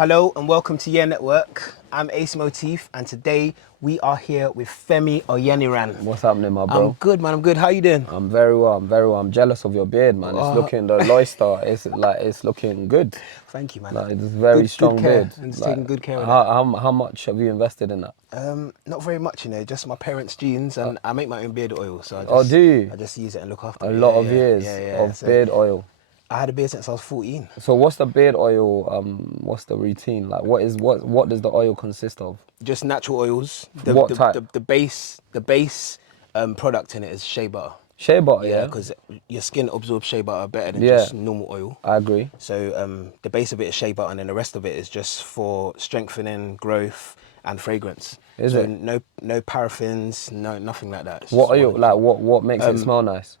Hello and welcome to YEEEAAH Network. I'm Ace Motif and today we are here with Femi Oyeniran. What's happening, my bro? I'm good, man. I'm good. How you doing? I'm very well. I'm jealous of your beard, man. It's looking, the Loister, it's looking good. Thank you, man. Like, it's a very strong good care. beard. And it's Like, taking good care of it. how much have you invested in that? Not very much, just my parents' genes, and I make my own beard oil, so Do you? I just use it and look after A it. lot of years of So beard oil. I had a beard since I was 14. So what's the beard oil, what's the routine? Like, what does the oil consist of? Just natural oils. What type? The base product in it is shea butter. Shea butter, Yeah, yeah? because your skin absorbs shea butter better than Yeah. just normal oil. I agree. So the base of it is shea butter, and then the rest of it is just for strengthening, growth, and fragrance. Is so it? No paraffins, nothing like that. It's What just oil, one like what makes it smell nice?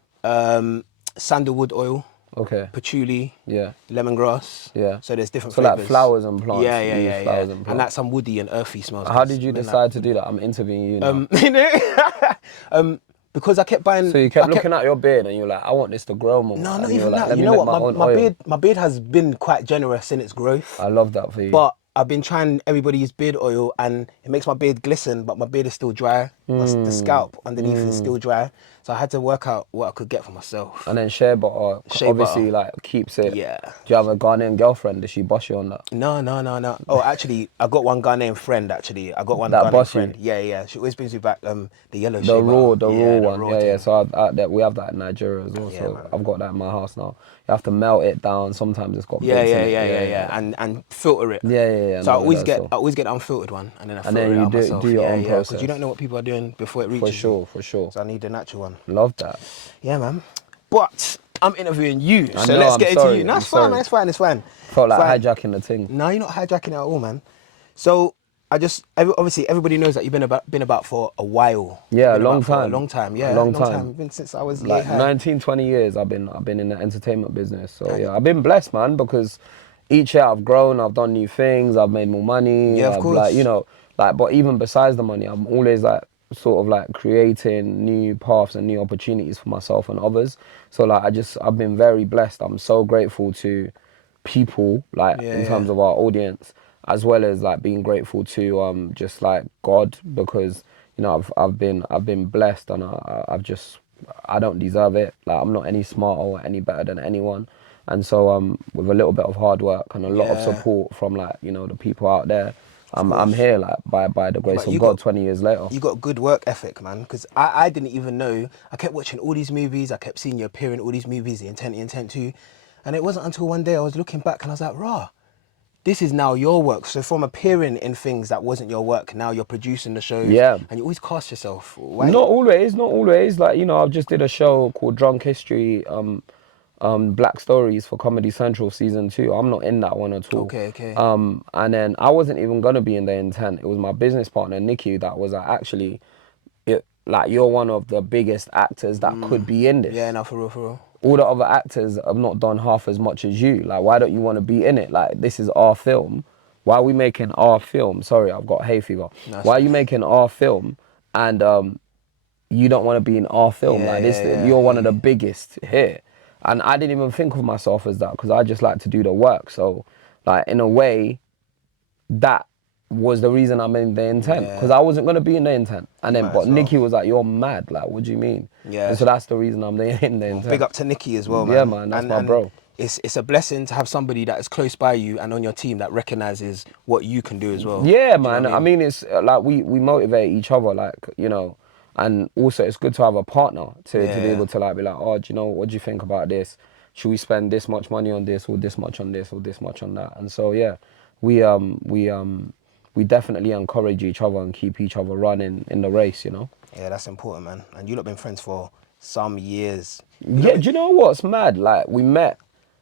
sandalwood oil, Okay. patchouli, Yeah. lemongrass. Yeah. So there's different So flavors. like flowers and plants. Yeah, you use flowers and plants. And that's some woody and earthy smells. How did you decide to do that? I'm interviewing you now. Because I kept buying. So you kept looking at your beard and you're like, I want this to grow more. No, and not you were even like, that. Let You me know make what? my own oil. My beard has been quite generous in its growth. I love that for you. But I've been trying everybody's beard oil and it makes my beard glisten, but my beard is still dry. The scalp underneath is still dry. So I had to work out what I could get for myself. And then shea butter obviously like keeps it. Yeah. Do you have a Ghanaian girlfriend? Does she boss you on that? No. Oh, actually, I got one Ghanaian friend, actually. I got one That Ghanaian boss friend. you? Yeah. She always brings me back the yellow The shea raw, butter. the raw the one. Yeah. thing. So we have that in Nigeria as well. Yeah, So man. I've got that in my house now. You have to melt it down. Sometimes it's got bits in it. Yeah. And filter it. Yeah. So I know always that, get so. I always get the unfiltered one, and then I And filter then it you out myself. do your own Because process. you don't know what people are doing before it reaches you. For sure. So I need the natural one. Love that. Yeah, man. But I'm interviewing you, so know, let's I'm get sorry, into you. No, I'm it's fine, sorry. man. It's fine. Felt like Fine. hijacking the thing. No, you're not hijacking it at all, man. So obviously everybody knows that you've been about for a while. Yeah, You've been a long about for time. A long time, yeah. A long time. Been since I was Like high. 19, 20 years I've been in the entertainment business. So yeah, I've been blessed, man, because each year I've grown, I've done new things, I've made more money. Yeah, of I've course. but even besides the money, I'm always like sort of like creating new paths and new opportunities for myself and others. So like I've been very blessed. I'm so grateful to people like in terms of our audience, as well as like being grateful to just like God, because I've been blessed, and I don't deserve it. Like I'm not any smarter or any better than anyone. And so with a little bit of hard work and a lot of support from like, the people out there, I'm here like by the grace But of God 20 years later. You got good work ethic, man. Because I didn't even know. I kept watching all these movies. I kept seeing you appear in all these movies, The Intent 2. And it wasn't until one day I was looking back and I was like, rah, this is now your work. So from appearing in things that wasn't your work, now you're producing the shows. Yeah. And you always cast yourself. Why? Not always. Like, I've just did a show called Drunk History, Black Stories for Comedy Central season 2. I'm not in that one at all. Okay. And then I wasn't even gonna be in The Intent. It was my business partner Nikki that was like, actually, you're one of the biggest actors that could be in this. Yeah, no, for real. All the other actors have not done half as much as you. Like, why don't you want to be in it? Like, this is our film. Why are we making our film? Sorry, I've got hay fever. Why are you making our film and you don't want to be in our film? You're one of the biggest here. And I didn't even think of myself as that because I just like to do the work. So, like, in a way, that was the reason I'm in The Intent, because I wasn't going to be in The Intent. And then, but Nikki was like, you're mad. Like, what do you mean? Yeah. And so that's the reason I'm in The Intent. Big up to Nikki as well, man. Yeah, man, that's my bro. It's a blessing to have somebody that is close by you and on your team that recognizes what you can do as well. Yeah, man. I mean, it's like we motivate each other, like, and also it's good to have a partner to be able to like be like, oh, do you know, what do you think about this? Should we spend this much money on this or this much on this or this much on that? And so yeah, we definitely encourage each other and keep each other running in the race, Yeah, that's important, man. And you've been friends for some years. Do you know what's mad? Like, we met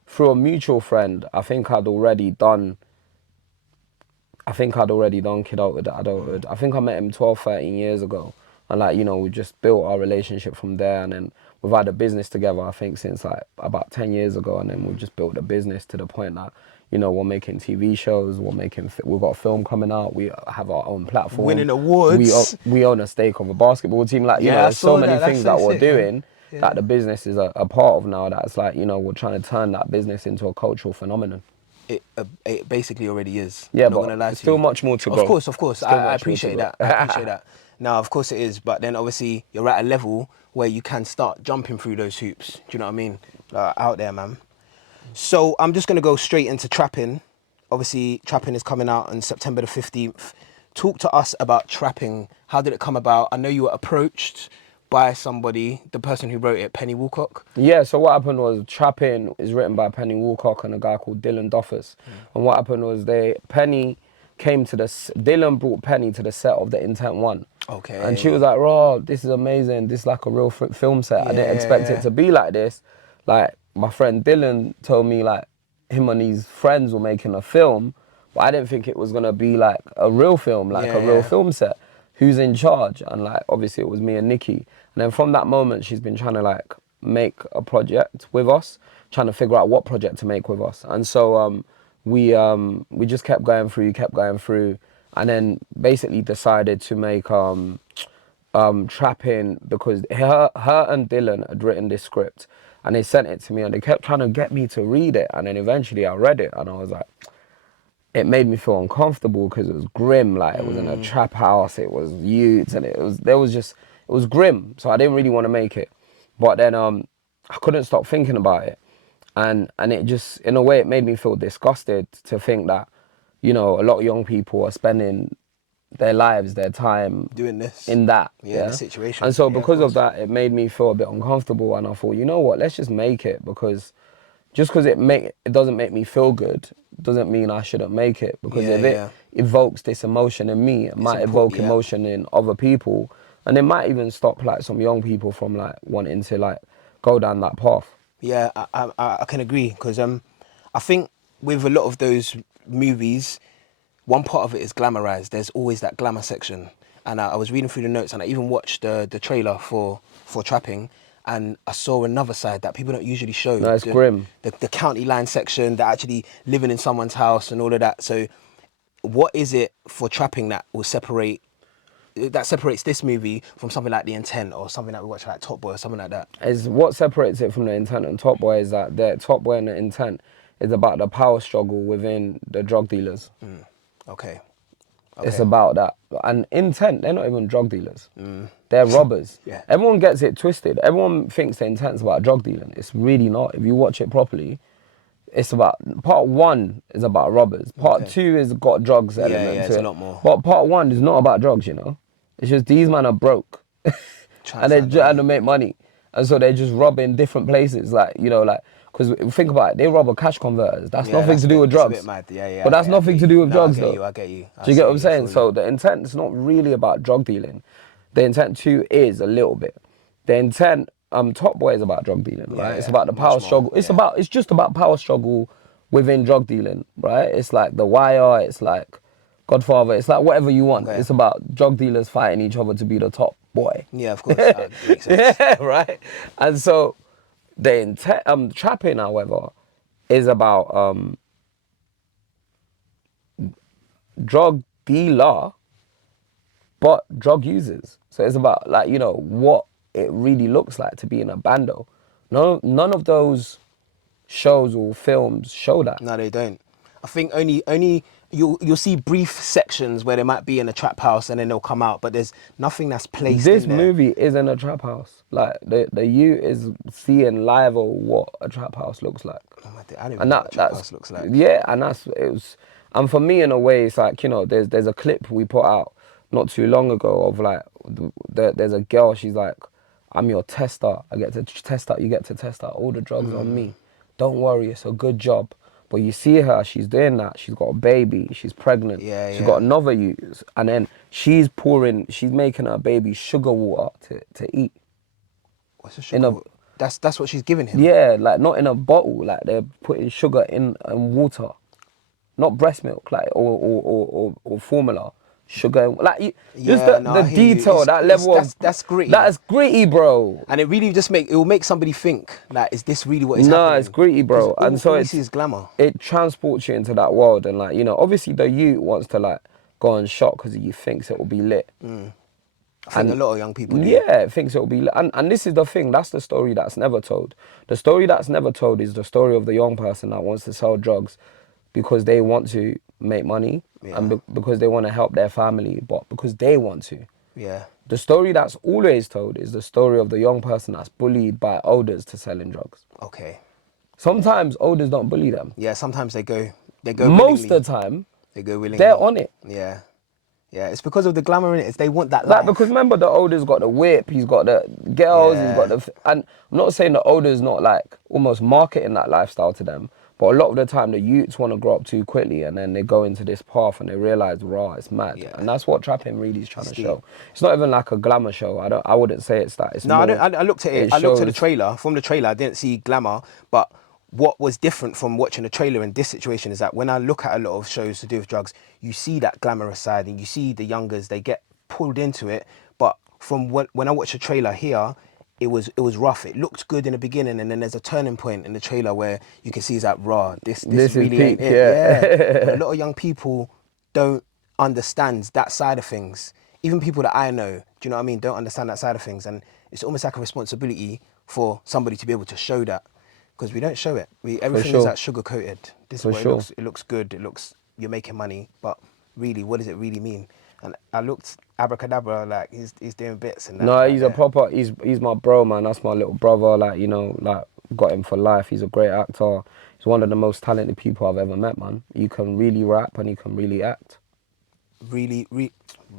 through a mutual friend. I think I'd already done kidulthood, adulthood. I think I met him 12, 13 years ago. And like, we just built our relationship from there. And then we've had a business together, I think, since like about 10 years ago. And then we've just built a business to the point that, we're making TV shows, we've got a film coming out, we have our own platform. Winning awards. We own a stake of a basketball team. Like, there's so many things that we're doing that the business is a part of now. That's like, we're trying to turn that business into a cultural phenomenon. it basically already is. Yeah, I'm not but gonna lie there's to still you. much more to Of go. course, of course. Still I much more to appreciate go. that. I appreciate that. Now, of course it is, but then obviously you're at a level where you can start jumping through those hoops. Do you know what I mean? Out there, man. So I'm just gonna go straight into trapping. Obviously, trapping is coming out on September the 15th. Talk to us about trapping. How did it come about? I know you were approached by somebody, the person who wrote it, Penny Woolcock. Yeah, so what happened was Trapping is written by Penny Woolcock and a guy called Dylan Duffus. And what happened was Dylan brought Penny to the set of the Intent One. And she Okay. was like, "Raw, this is amazing. This is like a real film set. I didn't expect it Yeah. to be like this." Like, my friend Dylan told me, like, him and his friends were making a film, but I didn't think it was gonna be like a real film, like a real Yeah. film set. Who's in charge? And like, obviously it was me and Nikki. And then from that moment, she's been trying to like make a project with us, trying to figure out what project to make with us. And so we just kept going through, and then basically decided to make Trapping, because her and Dylan had written this script and they sent it to me and they kept trying to get me to read it, and then eventually I read it and I was like, it made me feel uncomfortable because it was grim. Like, it was in a trap house, it was youths, and it was grim. So I didn't really want to make it, but then I couldn't stop thinking about it, and it just, in a way, it made me feel disgusted to think that, you know, a lot of young people are spending their lives, their time Doing this. in that. Yeah, the situation. And so Yeah, of because of course. that, it made me feel a bit uncomfortable, and I thought, you know what, let's just make it, because just because it doesn't make me feel good doesn't mean I shouldn't make it, because Yeah, if it yeah. evokes this emotion in me, it might important, evoke yeah. emotion in other people, and it might even stop like some young people from like wanting to like go down that path. Yeah, I can agree because I think with a lot of those movies, one part of it is glamorized. There's always that glamour section, and I was reading through the notes, and I even watched the trailer for Trapping, and I saw another side that people don't usually show. No, it's grim. The county line section, that actually living in someone's house and all of that. So, what is it for Trapping that separates this movie from something like The Intent or something that we watch like Top Boy or something like that? Is what separates it from The Intent and Top Boy is that the Top Boy and The Intent is about the power struggle within the drug dealers. Okay. It's about that. And Intent, they're not even drug dealers. They're robbers. Yeah. Everyone gets it twisted. Everyone thinks The Intent's about drug dealing. It's really not. If you watch it properly, it's about, part one is about robbers. Part two is got drugs element yeah, to it's it. a lot more. But part one is not about drugs, you know. It's just these men are broke. Trying And to they're find trying money. to make money. And so they're just robbing different places. Like, you know, like, because think about it, they rob a cash converters. That's Yeah, nothing that's to do with it's a drugs. bit mad. Yeah. But that's I nothing get to you. do with No, drugs, though. I get you. Do you get what I'm I saying? feel So you. the intent is not really about drug dealing. The intent too is a little bit. The intent, Top Boy is about drug dealing, right? It's Yeah, about the much power more, struggle. yeah. It's just about power struggle within drug dealing, right? It's like The Wire, it's like Godfather, it's like whatever you want. Okay. It's about drug dealers fighting each other to be the top boy. Yeah, of course. Makes sense. Yeah, right. And so the intent, Trapping, however, is about drug dealer, but drug users. So it's about, like, you know, what it really looks like to be in a bando. None of those shows or films show that. No, they don't. I think only you'll see brief sections where they might be in a trap house and then they'll come out, but there's nothing that's placed This in there. movie is in a trap house. Like, the you is seeing live or what a trap house looks like. Oh my God, I don't even And know what a trap that's house looks like. yeah, and and for me, in a way, it's like, you know, there's a clip we put out not too long ago of like there's a girl, she's like, I'm your tester, I get to test out, you get to test out all the drugs on me, don't worry, it's a good job. But you see her, she's doing that, she's got a baby, she's pregnant, Yeah, she's yeah. got another use, and then she's making her baby sugar water to eat. What's the In sugar? a That's what she's giving him. Yeah, like not in a bottle, like they're putting sugar in water, not breast milk, like or formula, sugar, like just Yeah, no, the I hear you. detail, that level of That's gritty. that is gritty, bro. And it really just it will make somebody think, like, is this really what is No, happening? it's gritty, 'Cause bro, and so all we see is glamour. it transports you into that world, and like, you know, obviously the youth wants to like go and shop because he thinks it will be lit. I think a lot of young people do. Yeah, it thinks it'll be, and this is the thing, that's the story that's never told. The story that's never told is the story of the young person that wants to sell drugs because they want to make money and because they want to help their family, but because they want to. Yeah. The story that's always told is the story of the young person that's bullied by elders to selling drugs. Okay. Sometimes elders don't bully them. Yeah, sometimes they go Most willingly. of the time, They go willingly. they're on it. Yeah. Yeah, it's because of the glamour in it. It's they want that Like, life. because remember, the older's got the whip, he's got the girls, he's got the... And I'm not saying the older's not, like, almost marketing that lifestyle to them, but a lot of the time, the youths want to grow up too quickly, and then they go into this path, and they realise, raw, it's mad. Yeah. And that's what trapping really is trying to deep. show. It's not even like a glamour show. I wouldn't say it's that. It's No, more, I looked at it. I looked at the trailer. From the trailer, I didn't see glamour. But what was different from watching the trailer in this situation is that when I look at a lot of shows to do with drugs, you see that glamorous side, and you see the youngers, they get pulled into it. But from when I watched the trailer here, it was rough. It looked good in the beginning, and then there's a turning point in the trailer where you can see is that raw. This This is really ain't peak, it. yeah. And a lot of young people don't understand that side of things. Even people that I know, do you know what I mean, don't understand that side of things. And it's almost like a responsibility for somebody to be able to show that, because we don't show it. Everything is sure. like sugar coated. This For is what sure. it looks good. It looks, you're making money, but really, what does it really mean? And I looked, Abra Cadabra, like he's doing bits and that. No, like he's that. a proper, he's my bro, man. That's my little brother. Like, you know, like, got him for life. He's a great actor. He's one of the most talented people I've ever met, man. You can really rap and you can really act.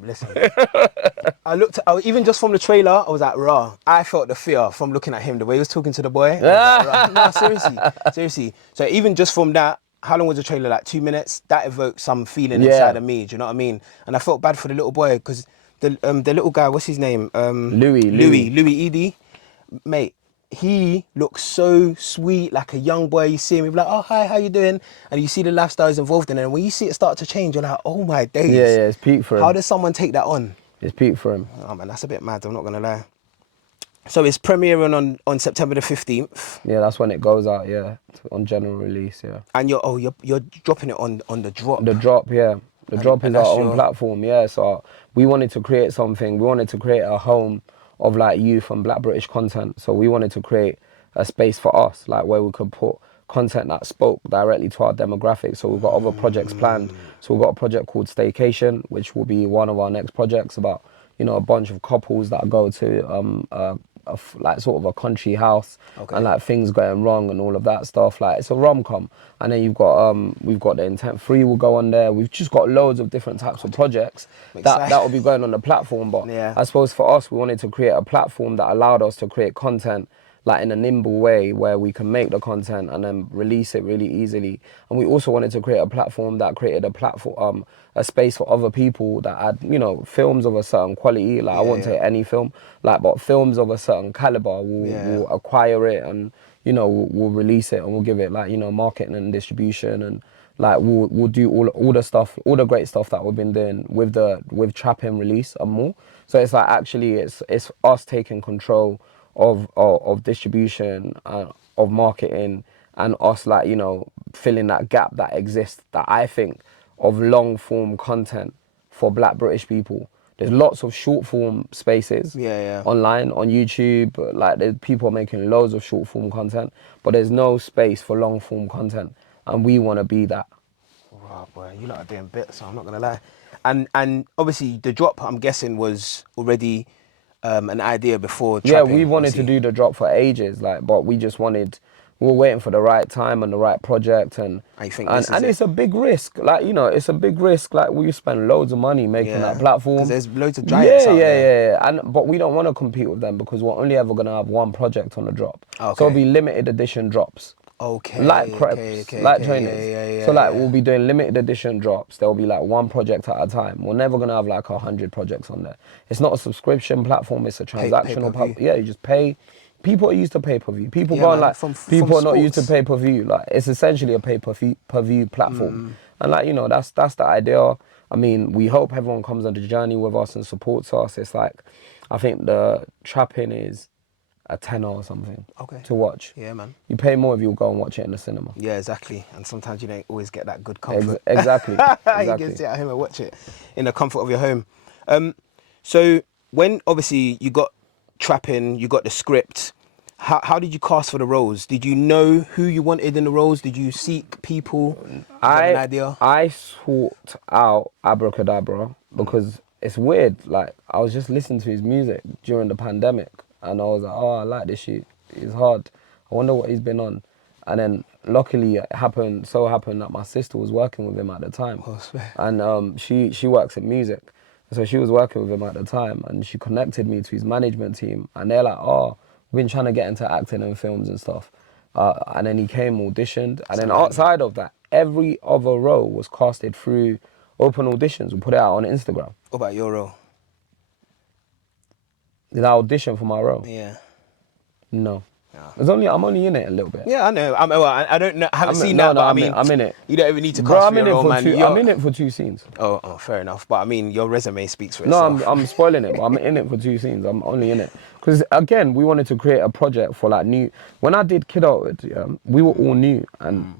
Listen. Even just from the trailer, I was like, raw. I felt the fear from looking at him, the way he was talking to the boy. I was like, rah. No, seriously. So even just from that, how long was the trailer? Like 2 minutes? That evoked some feeling inside of me. Do you know what I mean? And I felt bad for the little boy, because the little guy, what's his name? Louis Edie, mate. He looks so sweet, like a young boy. You see him, you're like, oh, hi, how you doing? And you see the lifestyles involved in it. And when you see it start to change, you're like, oh my days. Yeah, it's peak for him. How does someone take that on? It's peak for him. Oh man, that's a bit mad, I'm not gonna lie. So it's premiering on September the 15th. Yeah, that's when it goes out, yeah. On general release, yeah. And you're dropping it on the drop. The drop, yeah. The drop is and our that's own your... platform, yeah. So we wanted to create something. We wanted to create a home of like youth and Black British content. So we wanted to create a space for us, like where we could put content that spoke directly to our demographic. So we've got other projects planned. So we've got a project called Staycation, which will be one of our next projects about, you know, a bunch of couples that go to like sort of a country house, and like things going wrong and all of that stuff. Like it's a rom-com. And then you've got we've got the Intent Free will go on there. We've just got loads of different types of projects that will be going on the platform. But I suppose for us, we wanted to create a platform that allowed us to create content like in a nimble way where we can make the content and then release it really easily. And we also wanted to create a platform that created a platform, a space for other people that had, you know, films of a certain quality. Like I won't say any film, like, but films of a certain caliber will acquire it, and, you know, we'll release it, and we'll give it like, you know, marketing and distribution, and like we'll do all the stuff, all the great stuff that we've been doing with Trapping release and more. So it's like actually it's us taking control of distribution, of marketing, and us, like, you know, filling that gap that exists, that I think, of long form content for Black British people. There's lots of short form spaces online, on YouTube, like there's people making loads of short form content, but there's no space for long form content, and we want to be that. Wow, boy, you lot are doing bits, so I'm not gonna lie. And obviously the drop, I'm guessing, was already an idea before Trapping. Yeah, we wanted to do the drop for ages, like, but we were waiting for the right time and the right project, and I think it's a big risk. Like, you know, it's a big risk. Like, we spend loads of money making that platform. Because there's loads of giants out there. Yeah. But we don't want to compete with them because we're only ever gonna have one project on the drop. Okay. So it'll be limited edition drops. Okay. Like Preps, like trainers. So like we'll be doing limited edition drops. There'll be like one project at a time. We're never gonna have like 100 projects on there. It's not a subscription platform. It's a transactional. Yeah, you just pay. People are used to pay-per-view. People go on like people are not used to pay-per-view. Like it's essentially a pay-per-view platform. And like, you know, that's the idea. I mean, we hope everyone comes on the journey with us and supports us. It's like, I think the Trapping is a tenner or something to watch. Yeah, man. You pay more if you go and watch it in the cinema. Yeah, exactly. And sometimes you don't always get that good comfort. Exactly. You can sit at home and watch it in the comfort of your home. So when obviously you got Trapping, you got the script, How did you cast for the roles? Did you know who you wanted in the roles? Did you seek people? Did you have an idea? I sought out Abra Cadabra because it's weird. Like I was just listening to his music during the pandemic, and I was like, oh, I like this shit. It's hard. I wonder what he's been on. And then luckily it happened that my sister was working with him at the time, Oh, swear. and she works in music, so she was working with him at the time, and she connected me to his management team, and they're like, oh, we've been trying to get into acting and films and stuff. And then he came, auditioned, and then outside of that, every other role was casted through open auditions. We put it out on Instagram. What about your role? Did I audition for my role? Yeah. No. Yeah. I'm only in it a little bit. Yeah, I know. I don't know. I haven't seen no, that, no, but I'm in it. You don't even need to Bro, cast I'm for in your it role, for man. I'm in it for 2 scenes. Oh, fair enough. But I mean, your resume speaks for No, itself. I'm spoiling it, but I'm in it for 2 scenes. I'm only in it. Because, again, we wanted to create a project for, like, new... When I did Kidulthood, yeah, we were all new, and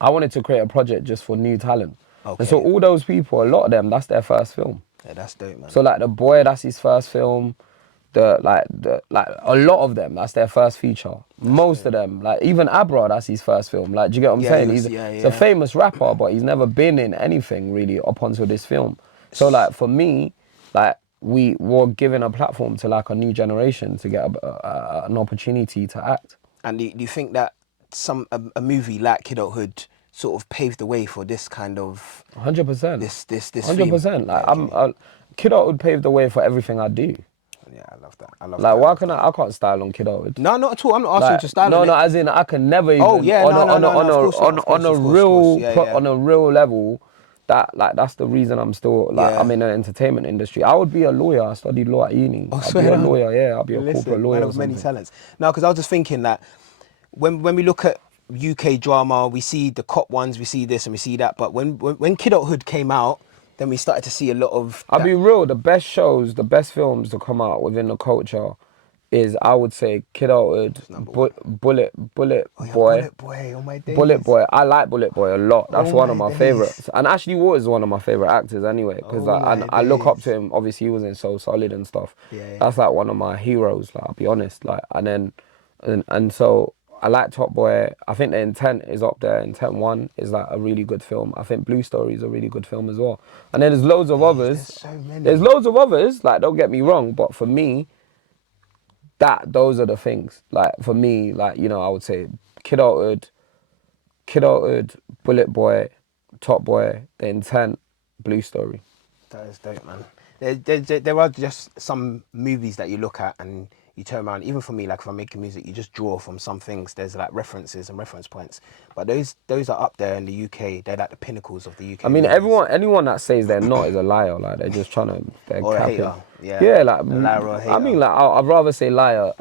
I wanted to create a project just for new talent. Okay. And so all those people, a lot of them, that's their first film. Yeah, that's dope, man. So, like, the boy, that's his first film. A lot of them, that's their first feature. Most of them, like even Abra, that's his first film. Like, do you get what I'm saying? He's a famous rapper, but he's never been in anything really up until this film. So like for me, like we were given a platform to like a new generation to get an opportunity to act. And do you think that a movie like Kidulthood sort of paved the way for this kind of 100%. this 100%. Like okay. Kidulthood paved the way for everything I do. Yeah, I love that. I love like, that. why can I can't style on Kidulthood? No, not at all. I'm not asking Like, to style no, on no, it. as in I can never even. Oh yeah, On a real level, that's the reason I'm still I'm in the entertainment industry. I would be a lawyer. I studied law at uni. Oh, I'd be a lawyer. Yeah, I'd be a corporate lawyer. Man or of many something. talents. No, because I was just thinking that when we look at UK drama, we see the cop ones, we see this and we see that. But when Kidulthood came out, then we started to see a lot of. I'll be real. The best shows, the best films to come out within the culture is, I would say, Kidulthood, Bullet Boy. Bullet Boy, oh my days. Bullet Boy. I like Bullet Boy a lot. That's one of my my days. favourites. And Ashley Waters is one of my favourite actors anyway. Because I look up to him. Obviously, he was in So Solid and stuff. Yeah. That's like one of my heroes, like, I'll be honest. Like, and so I like Top Boy. I think The Intent is up there. Intent 1 is like a really good film. I think Blue Story is a really good film as well. And then there's loads of others. There's so many. There's loads of others, like, don't get me wrong, but for me, those are the things. Like, for me, like, you know, I would say Kidulthood, Bullet Boy, Top Boy, The Intent, Blue Story. That is dope, man. There are just some movies that you look at and you turn around. Even for me, like if I'm making music, you just draw from some things. There's like references and reference points. But those are up there in the UK. They're like the pinnacles of the UK. I mean, movies. anyone that says they're not is a liar. Like, they're just trying to, they're Or capping. a hater. Yeah, like, a liar or a hater. I mean, like, I'd rather say liar.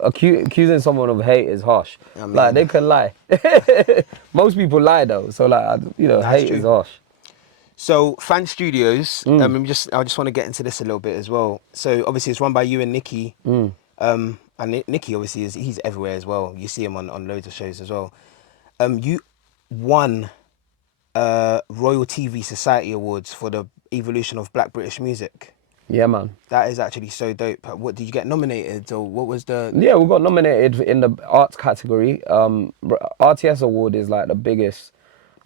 Accusing someone of hate is harsh. I mean, like, they can lie. Most people lie though. So like, you know, hate is harsh. So Fan Studios, I just want to get into this a little bit as well. So obviously it's run by you and Nicky. And Nicky obviously he's everywhere as well. You see him on loads of shows as well. You won Royal TV Society Awards for the evolution of Black British music. Yeah, man. That is actually so dope. What did you get nominated, or what was the? Yeah, we got nominated in the arts category. RTS Award is like the biggest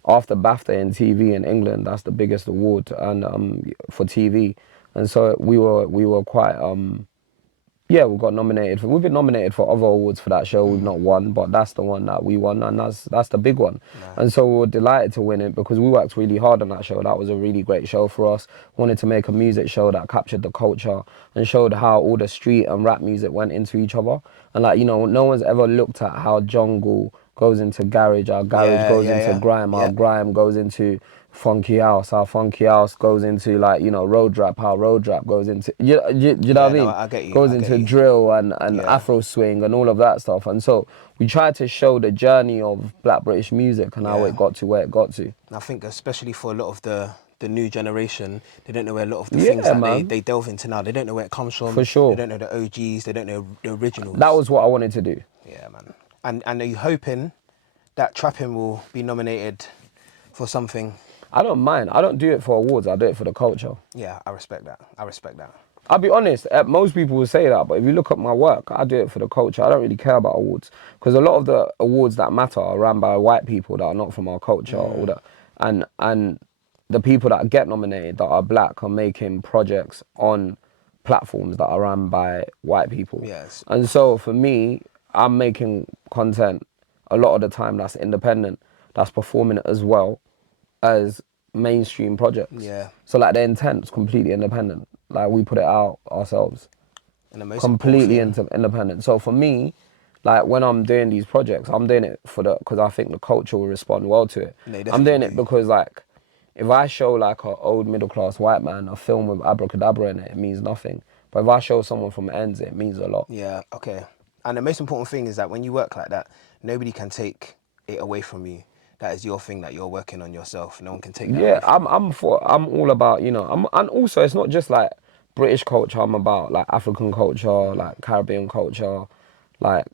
after BAFTA in TV in England. That's the biggest award and for TV, and so we were quite yeah, we got nominated. We've been nominated for other awards for that show. We've not won, but that's the one that we won, and that's the big one. Nice. And so we were delighted to win it because we worked really hard on that show. That was a really great show for us. Wanted to make a music show that captured the culture and showed how all the street and rap music went into each other. And like, you know, no one's ever looked at how jungle goes into garage, our garage goes into grime, our grime goes into funky house, our funky house goes into, like, you know, road rap, how road rap goes into, you know what I mean? No, I get you. Goes into drill and Afro swing and all of that stuff. And so we tried to show the journey of Black British music and how it got to where it got to. And I think especially for a lot of the new generation, they don't know where a lot of the things that they delve into now. They don't know where it comes from. For sure. They don't know the OGs. They don't know the originals. That was what I wanted to do. Yeah, man. And are you hoping that Trapping will be nominated for something? I don't mind. I don't do it for awards. I do it for the culture. Yeah, I respect that. I'll be honest, most people will say that, but if you look at my work, I do it for the culture. I don't really care about awards because a lot of the awards that matter are run by white people that are not from our culture, or that, and the people that get nominated that are black are making projects on platforms that are run by white people. Yes. And so for me, I'm making content a lot of the time that's independent, that's performing as well as mainstream projects. Yeah. So like the intent's completely independent. Like we put it out ourselves, And the most important completely thing, independent. So for me, like when I'm doing these projects, I'm doing it because I think the culture will respond well to it. they I'm definitely doing it do. because like if I show like an old middle class white man a film with Abra Cadabra in it, it means nothing. But if I show someone from ends, it means a lot. Yeah, okay. And the most important thing is that when you work like that, nobody can take it away from you. That is your thing that you're working on yourself. No one can take that away Yeah, from you. I'm all about, you know, and also it's not just like British culture, I'm about like African culture, like Caribbean culture, like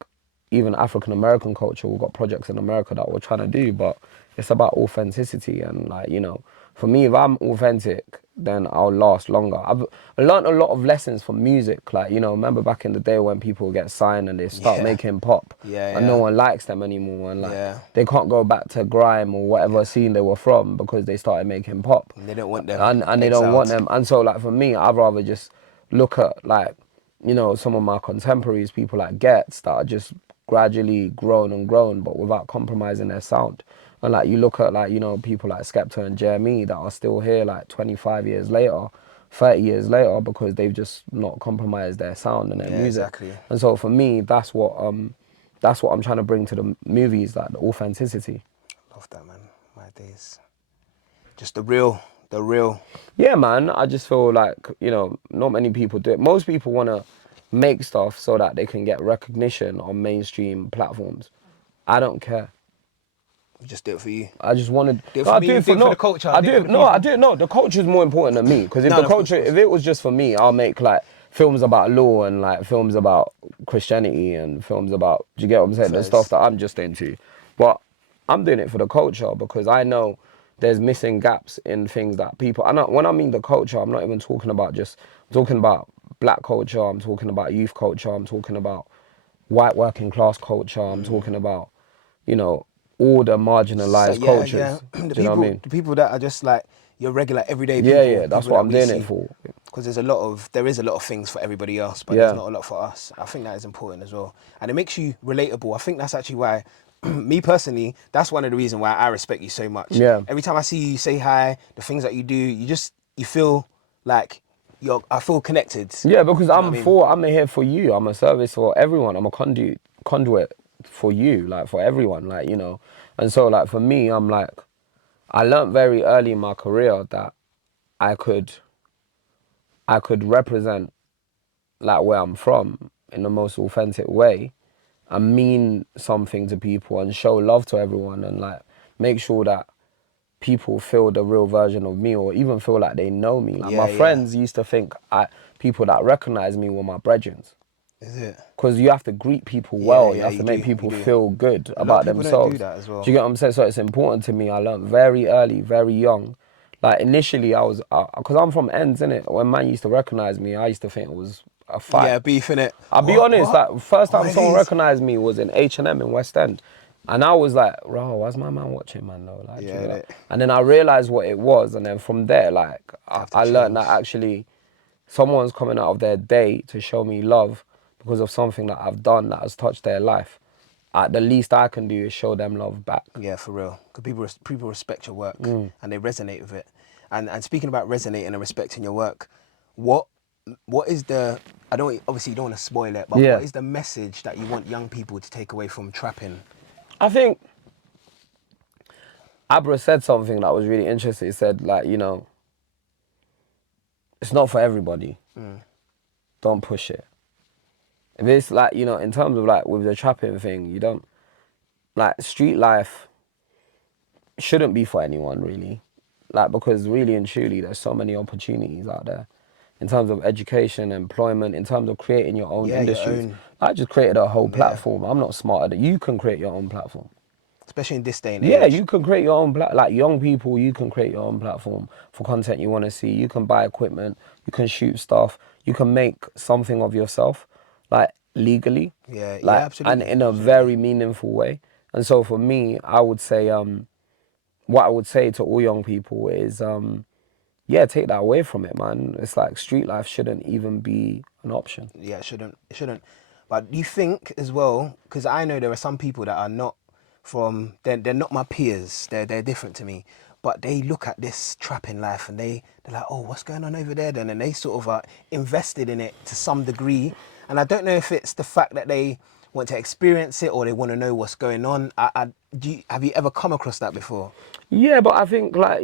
even African American culture. We've got projects in America that we're trying to do, but it's about authenticity and like, you know, for me, if I'm authentic, then I'll last longer. I've learned a lot of lessons from music. Like, you know, remember back in the day when people get signed and they start Yeah. making pop Yeah, and no yeah. one likes them anymore and like Yeah. they can't go back to grime or whatever scene they were from because they started making pop. And they don't want them And they don't want exiled. them. And so like for me, I'd rather just look at like, you know, some of my contemporaries, people like Gets that are just gradually grown and grown but without compromising their sound. And like you look at like, you know, people like Skepta and Jeremy that are still here like 25 years later, 30 years later because they've just not compromised their sound and their Yeah, music. exactly. And so for me, that's what I'm trying to bring to the movies, like the authenticity. Love that, man. My days. Just the real, the real. Yeah, man. I just feel like, you know, not many people do it. Most people want to make stuff so that they can get recognition on mainstream platforms. I don't care. Just do it for you. I just wanted. Do it No, for I me, do it do for it for no. the culture, I do do it for it. the No, I people. do it. No, the culture is more important than me. Because if No, the no, of course, culture, of course. if it was just for me, I'll make like films about law and like films about Christianity and films about. Do you get what I'm saying? The stuff First. that I'm just into. But I'm doing it for the culture because I know there's missing gaps in things that people. And when I mean the culture, I'm not even talking about just. I'm talking about black culture. I'm talking about youth culture. I'm talking about white working class culture. I'm talking about, you know, all the So marginalized yeah, yeah. cultures. Do you know what I mean? The people that are just like your regular everyday Yeah, yeah, that's people what that I'm we doing it see. for. Because there is a lot of things for everybody else, but there's Yeah. not a lot for us. I think that is important as well, and it makes you relatable. I think that's actually why, me personally, that's one of the reasons why I respect you so much. Yeah. Every time I see you, say hi, the things that you do, you feel like I feel connected. Yeah, because Do you know what I mean? I'm here for you. I'm a service for everyone. I'm a conduit for you, like for everyone, like, you know. And so like for me, I'm like, I learned very early in my career that I could I could represent like where I'm from in the most authentic way and mean something to people and show love to everyone and like make sure that people feel the real version of me or even feel like they know me. Like my Yeah, yeah. friends used to think people that recognize me were my brethren. Is it? Because you have to greet people Yeah, well. You yeah. have You to make do, you people do. feel good A lot of about people don't do themselves. that as well. Do you get what I'm saying? So it's important to me. I learned very early, very young. Like initially I was, because I'm from ends, innit? When man used to recognize me, I used to think it was a fight. Yeah, beef in it. I'll be What? honest, What? like first Oh time my someone days. recognized me was in H&M in West End. And I was like, "Bro, why's my man watching, man, though?" Like, do you Yeah, get that? innit? And then I realized what it was. And then from there, like, Have to I learned change. that actually someone's coming out of their day to show me love because of something that I've done that has touched their life. The least I can do is show them love back. Yeah, for real. Because people respect your work Mm. and they resonate with it. And speaking about resonating and respecting your work, what what is the I don't obviously you don't want to spoil it, but Yeah. what is the message that you want young people to take away from trapping? I think Abra said something that was really interesting. He said, like, you know, it's not for everybody. Don't push it. If it's like, you know, in terms of like with the trapping thing, you don't, like, street life shouldn't be for anyone really. Like, because really and truly, there's so many opportunities out there in terms of education, employment, in terms of creating your own Yeah, your industries. own. I just created a whole Yeah. platform. I'm not smarter than you can create your own platform. especially in this day and Yeah, age. you can create your own like young people. You can create your own platform for content you want to see. You can buy equipment. You can shoot stuff. You can make something of yourself, like legally, Yeah, yeah, like and absolutely, in a absolutely. very meaningful way. And so for me, I would say, what I would say to all young people is, yeah, take that away from it, man. It's like street life shouldn't even be an option. Yeah, it shouldn't. But do you think as well? Because I know there are some people that are not from. They're not my peers. They're different to me. But they look at this trapping life and they're like, oh, what's going on over there then? And they sort of are invested in it to some degree. And I don't know if it's the fact that they want to experience it or they want to know what's going on. Have you ever come across that before? Yeah, but I think like,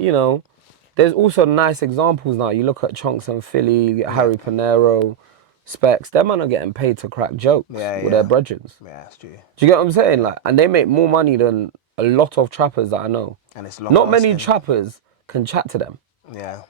there's also nice examples now. You look at Chunks and Philly, Yeah, Harry Panero, Specs. Them man are getting paid to crack jokes yeah, with their yeah, brethrens. yeah. That's true. Do you get what I'm saying? Like, and they make more money than a lot of trappers that I know. And it's long Not many lasting. trappers can chat to them. Yeah,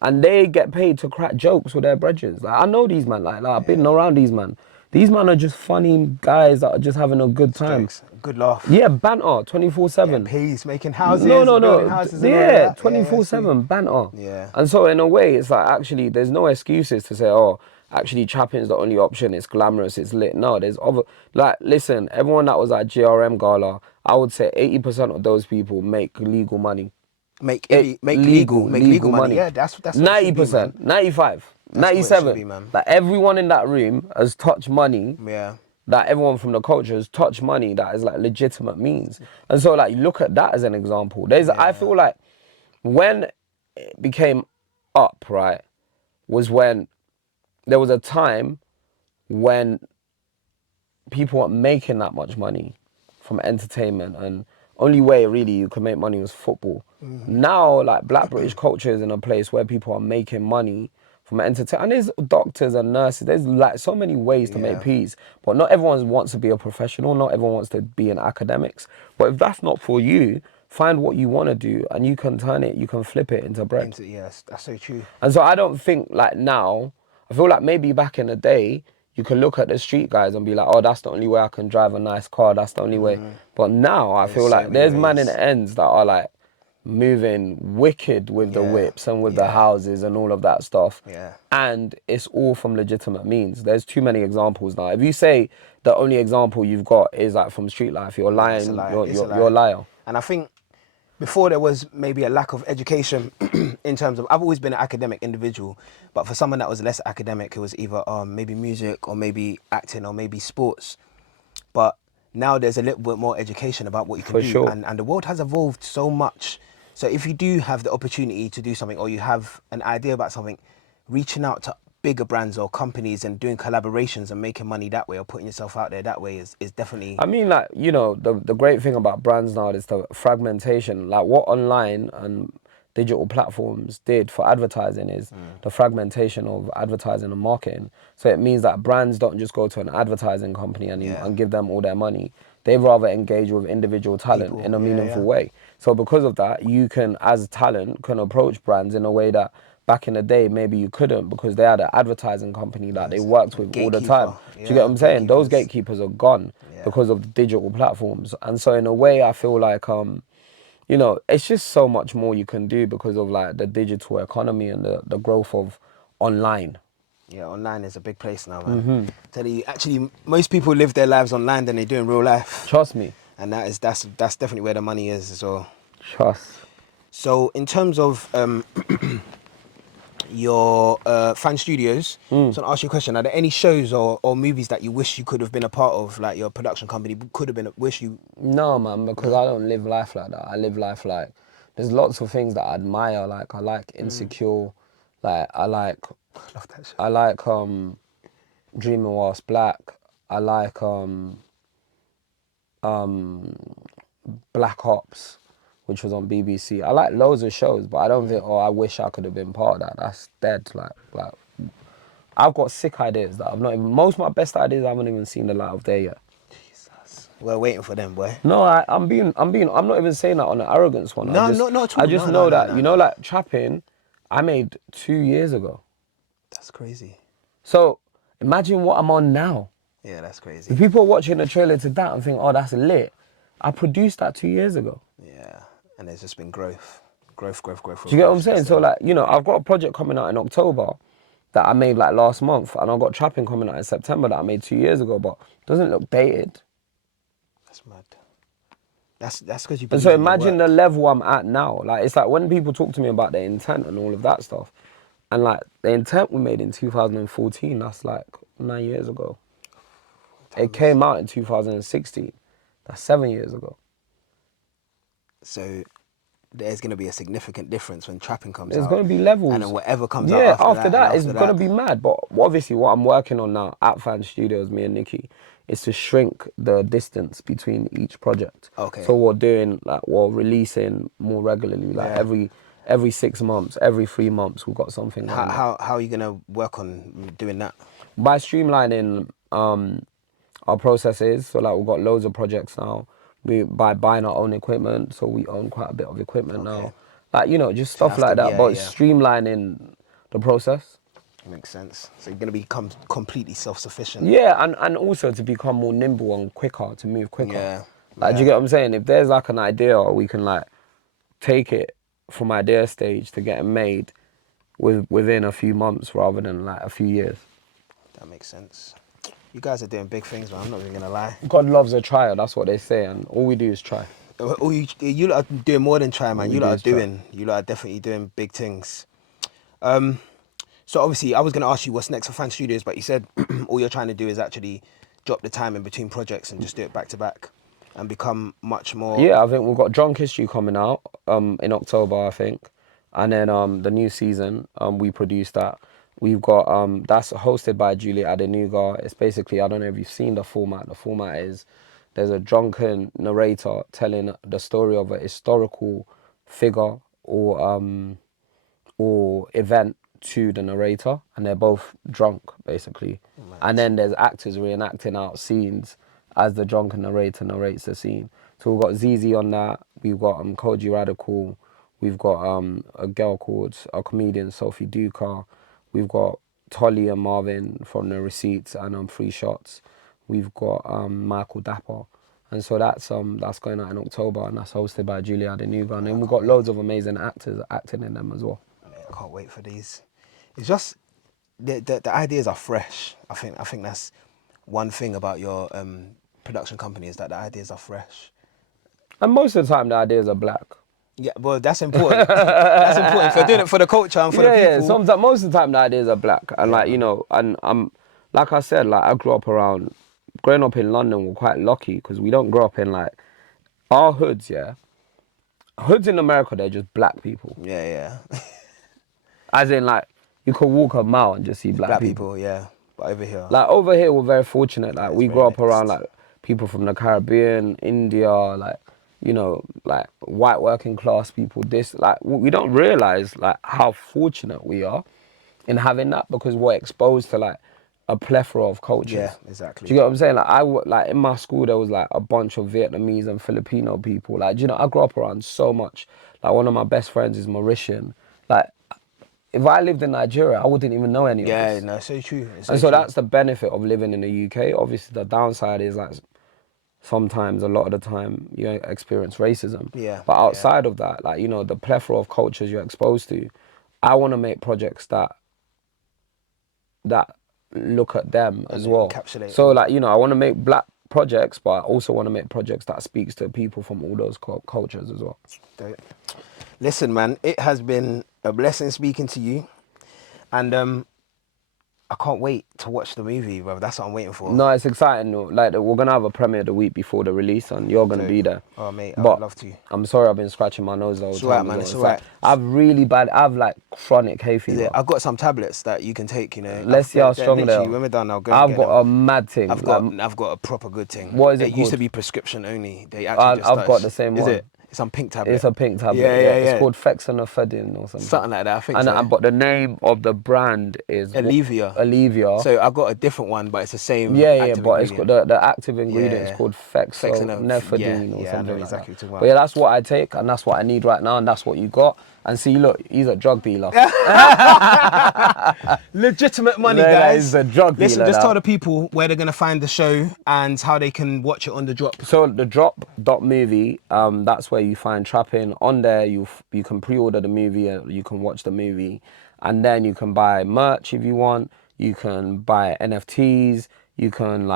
And they get paid to crack jokes with their brethren. Like I know these man, like I've been yeah. around these man. These man are just funny guys that are just having a good time. Jokes. Good laugh. Yeah, banter, Getting 24/7. peas, making No, houses, no, building no. houses and all of Yeah, that. Yeah, I see. 24/7 banter. Yeah. And so in a way, it's like actually there's no excuses to say, oh, actually trapping is the only option. It's glamorous. It's lit. No, there's other. Like, listen, everyone that was at GRM Gala, I would say 80% of those people make legal money. Make legal Legal money. money. Yeah, that's what it should be, man. 90%, 95, That's what it should 97. be, man. Like everyone in that room has touched money. Yeah. That everyone from the culture has touched money that is like legitimate means. And so like you look at that as an example. I Yeah. feel like when it became up, right, was when there was a time when people weren't making that much money from entertainment, and only way really you could make money was football. Now, like Black British culture is in a place where people are making money from entertainment, and there's doctors and nurses. There's like so many ways to make Yeah. peas, but not everyone wants to be a professional. Not everyone wants to be in academics. But if that's not for you, find what you want to do, and you can turn it, you can flip it into bread. Yes, that's so true. And so I don't think like now, I feel like maybe back in the day, you could look at the street guys and be like, oh, that's the only way I can drive a nice car. That's the only way. But now I There's feel so like many there's man in ways. the ends that are like moving wicked with the Yeah. whips and with the Yeah. houses and all of that stuff. Yeah. And it's all from legitimate means. There's too many examples now. If you say the only example you've got is like from street life, you're Nah, it's a lying. lie. It's a You're a lie. liar. And I think before there was maybe a lack of education in terms of, I've always been an academic individual, but for someone that was less academic, it was either maybe music or maybe acting or maybe sports. But now there's a little bit more education about what you can For do, sure. and the world has evolved so much. So if you do have the opportunity to do something, or you have an idea about something, reaching out to bigger brands or companies and doing collaborations and making money that way, or putting yourself out there that way, is definitely. I mean, like, the great thing about brands now is the fragmentation. Like, what online and digital platforms did for advertising is the fragmentation of advertising and marketing. So it means that brands don't just go to an advertising company Yeah. and give them all their money. They rather engage with individual talent People, in a yeah, meaningful yeah. way. So because of that, you can, as talent, can approach brands in a way that back in the day maybe you couldn't, because they had an advertising company that they Yes. worked with all the time. Gatekeeper, Do you get what yeah, I'm saying? Those gatekeepers. gatekeepers are gone Yeah. because of the digital platforms. And so in a way, I feel like, it's just so much more you can do because of like the digital economy and the growth of online. Yeah, online is a big place now, man. Tell you, actually, most people live their lives online than they do in real life, Trust me. and that's definitely where the money is as well. Trust. So, in terms of your fan studios, so I'll ask you a question: are there any shows or movies that you wish you could have been a part of, like your production company could have been? Wish you? No, man, because I don't live life like that. I live life like, there's lots of things that I admire. Like, I like Insecure. Like, I love that show. I like Dreaming Whilst Black. I like Black Ops, which was on BBC. I like loads of shows, but I don't think, oh, I wish I could have been part of that. That's dead. Like I've got sick ideas that I've not even, most of my best ideas I haven't even seen the light of day yet. Jesus, we're waiting for them, boy. No, I'm not even saying that on an arrogance one. No, not at all. I just No, know no, no, that, no, no. like trapping, I made 2 years ago. That's crazy. So imagine what I'm on now. Yeah, that's crazy. If people are watching the trailer to that and think, oh, that's lit, I produced that 2 years ago. Yeah, and there's just been growth, growth, growth, growth, Do you get what I'm growth saying? since So then. like, you know, I've got a project coming out in October that I made like last month, and I've got trapping coming out in September that I made 2 years ago, but it doesn't look dated. That's mad. That's because you And so believe in your imagine the work. level I'm at now. Like, it's like when people talk to me about their intent and all of that stuff, and like the intent we made in 2014, that's like 9 years ago. It Times. came out in 2016. That's 7 years ago. So there's going to be a significant difference when trapping comes There's out, going to be and then levels. whatever comes out Yeah, after after that, and that, it's after going to that. be mad. But obviously, what I'm working on now at Fan Studios, me and Nikki, is to shrink the distance between each project. Okay. So we're doing, like, we're releasing more regularly, like Yeah. every 6 months, every 3 months, we've got something And lined up. how are you going to work on doing that? By streamlining our processes, so like we've got loads of projects now. By buying our own equipment, so we own quite a bit of equipment Okay. now. Like, you know, just So it stuff has to like be, that, yeah, but yeah. streamlining the process. Makes sense. So you're going to become completely self-sufficient. Yeah, and also to become more nimble and quicker, to move quicker. Yeah. Like, do you Yeah. get what I'm saying? If there's like an idea, we can like take it from idea stage to getting made within a few months rather than like a few years. That makes sense. You guys are doing big things, man. I'm not even going to lie. God loves a trier, that's what they say, and all we do is try. Oh, you lot are doing more than try, All man. we You do lot are is try. doing. You lot are definitely doing big things. So obviously, I was going to ask you what's next for Fan Studios, but you said all you're trying to do is actually drop the time in between projects and just do it back to back, and become much more. Yeah, I think we've got Drunk History coming out in October, I think. And then the new season, we produced that. We've got, that's hosted by Julie Adenuga. It's basically, I don't know if you've seen the format. The format is there's a drunken narrator telling the story of a historical figure or event to the narrator, and they're both drunk basically. And then there's actors reenacting out scenes as the drunken narrator narrates the scene. So we've got ZZ on that. We've got Koji Radical. We've got a girl called a comedian Sophie Duca. We've got Tolly and Marvin from the Receipts and Free Shots. We've got Michael Dapper. And so that's going out in October, and that's hosted by Julia Adenuga. And then we've got loads of amazing actors acting in them as well. I can't wait for these. It's just the ideas are fresh. I think that's one thing about your production company is that the ideas are fresh. And most of the time, the ideas are black. Yeah, well, that's important. That's important. If you're doing it for the culture and for the Yeah. people. Sometimes, most of the time, the ideas are black. And Yeah, like, you man. know, and I'm, like I said, like I grew up around, growing up in London, we're quite lucky because we don't grow up in like, our hoods, yeah. Hoods in America, they're just black people. Yeah, yeah. As in like, you could walk a mile and just see black Black people. people, yeah. But over here, Like over here, we're very fortunate. Like it's we very grew up around mixed. like people from the Caribbean, India, like, you know, like white working class people. This, like, we don't realize like how fortunate we are in having that because we're exposed to like a plethora of Yeah, cultures. Do exactly. you get what I'm saying? Like like in my school there was like a bunch of Vietnamese and Filipino people. Like, do you know, I grew up around so much. Like one of my best friends is Mauritian. Like if I lived in Nigeria, I wouldn't even know any of Yeah, this. no, so true. It's And so so true. that's the benefit of living in the UK. Obviously, the downside is like sometimes, a lot of the time, you experience racism. Yeah, But yeah. outside of that, like, you know, the plethora of cultures you're exposed to, I want to make projects that look at them And as well. encapsulate So, all like, that. you know, I want to make black projects, but I also want to make projects that speaks to people from all those cultures as well. Listen, man, it has been a blessing speaking to you, and I can't wait to watch the movie, brother. That's what I'm waiting for. No, it's exciting. Like, we're gonna have a premiere the week before the release, and you're gonna So, be there. oh mate, I would But love to. I'm sorry, I've been scratching my nose the whole It's alright, time as man. well. It's It's like alright. I've like chronic hay Is it? fever. I've got some tablets that you can take. You know, Let's see how strong they literally are. when we're done, I'll go and I've get got them. a mad thing. I've got a proper good thing. What is It it used to called? be prescription only. They actually just I've got started. the same Is one. it? It's on pink tablet. It's a pink tablet. Yeah, Yeah, yeah, it's yeah. called Fexenofedin or something. Something like that. I think And so. but the name of the brand is Alivia. Alivia. So I got a different one, but it's the same Yeah, yeah, active but it's ingredient. the active ingredient is Yeah. called Yeah, fexonefadine or yeah, I know something like exactly that. what you're talking But yeah, that's what I take, and that's what I need right now, and that's what you got. And see, look, he's a drug dealer. Legitimate money, That guys. is a drug Listen, dealer just tell now. the people where they're gonna find the show and how they can watch it on the drop. So the drop.movie, that's where you find Trapping. On there, you can pre-order the movie, you can watch the movie, and then you can buy merch if you want. You can buy NFTs. You can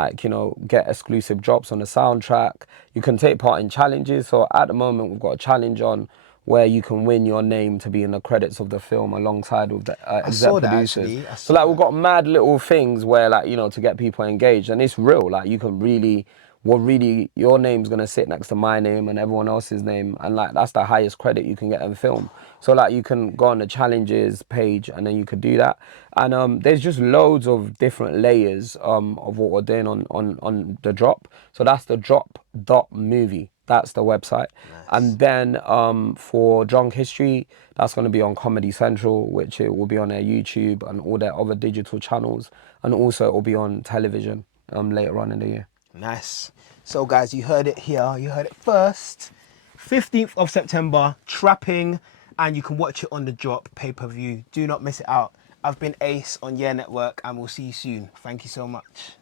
get exclusive drops on the soundtrack. You can take part in challenges. So at the moment, we've got a challenge on where you can win your name to be in the credits of the film alongside with the I exec saw that producers. actually. I So saw we've that. got mad little things where to get people engaged, and it's real. Like you can really, your name's gonna sit next to my name and everyone else's name, and that's the highest credit you can get in film. So you can go on the challenges page and then you could do that. And there's just loads of different layers of what we're doing on the drop. So that's the drop.movie. That's the website. Nice. And then for Drunk History, that's going to be on Comedy Central, which it will be on their YouTube and all their other digital channels. And also it will be on television later on in the year. Nice. So guys, you heard it here. You heard it first. 15th of September, Trapping, and you can watch it on the drop pay-per-view. Do not miss it out. I've been Ace on YEEEAAH Network, and we'll see you soon. Thank you so much.